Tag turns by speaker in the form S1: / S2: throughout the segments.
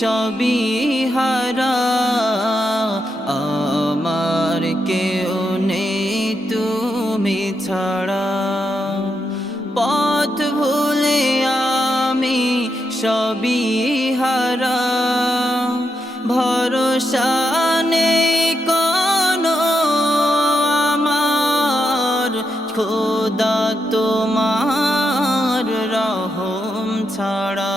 S1: সবই হারা, আমার কেউ নেই তুমি ছাড়া। পথ ভুলে আমি সবই হারা, ভরসা নেই কোনো আমার। খোদা তোমার রহম ছাড়া।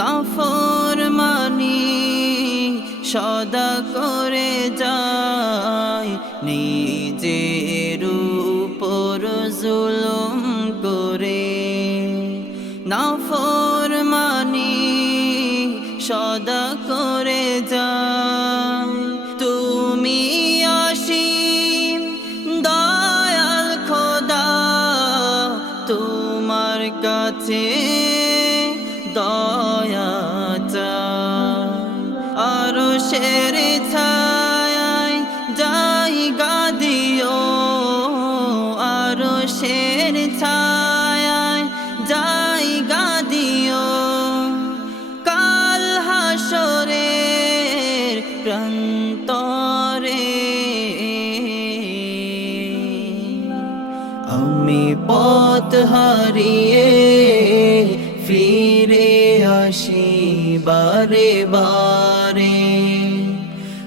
S1: নাফর মানি সদা করে যায়। নিজের উপর জুলুম করে নাফর মানি সদা করে যায়। তুমি অসীম দয়াল খোদা, তোমার কাছে শের ছায় জায়গা দিও। আর শের ছায় জায়গা দিও। কাল হাসরের প্রান্তরে আমি পথ হারিয়ে ফিরে আসি বারে বারে।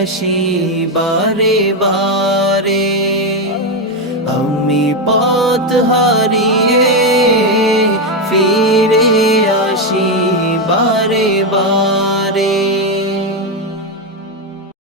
S1: আসি বারে বারে। আমি পথ হারিয়ে